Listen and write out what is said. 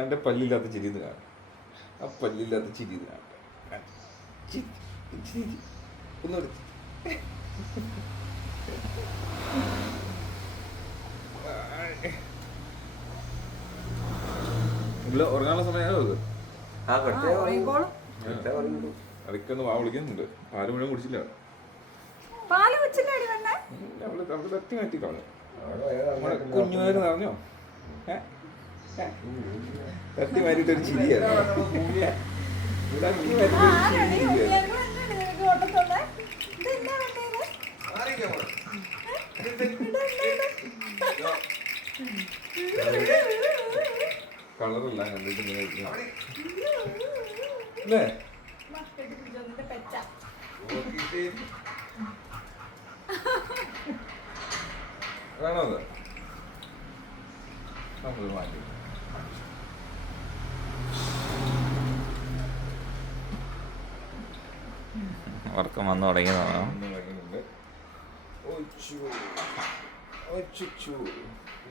എൻ്റെ പല്ലില്ലാത്ത ചിരി കാണാം. ആ പല്ലില്ലാത്ത ചിരി കാണാം. ഒന്നുകൂടി ഇല്ല, ഉറങ്ങാനുള്ള സമയമാകും. അതൊക്കെ വാ വിളിക്കുന്നുണ്ട്. പാല് മുഴുവൻ കുടിച്ചില്ല. അവള് തട്ടി മാറ്റിക്കാണ്. കുഞ്ഞുമാര് നിറഞ്ഞോ? തട്ടി മാറ്റിട്ടൊരു ചിരിയായിരുന്നു. കളറല്ല കണ്ടിട്ട് ഇങ്ങനെ അല്ലേ? വേണോ അത്? നമ്മൾ മാറ്റി ഉറക്കം വന്നു തുടങ്ങിയതാണ്.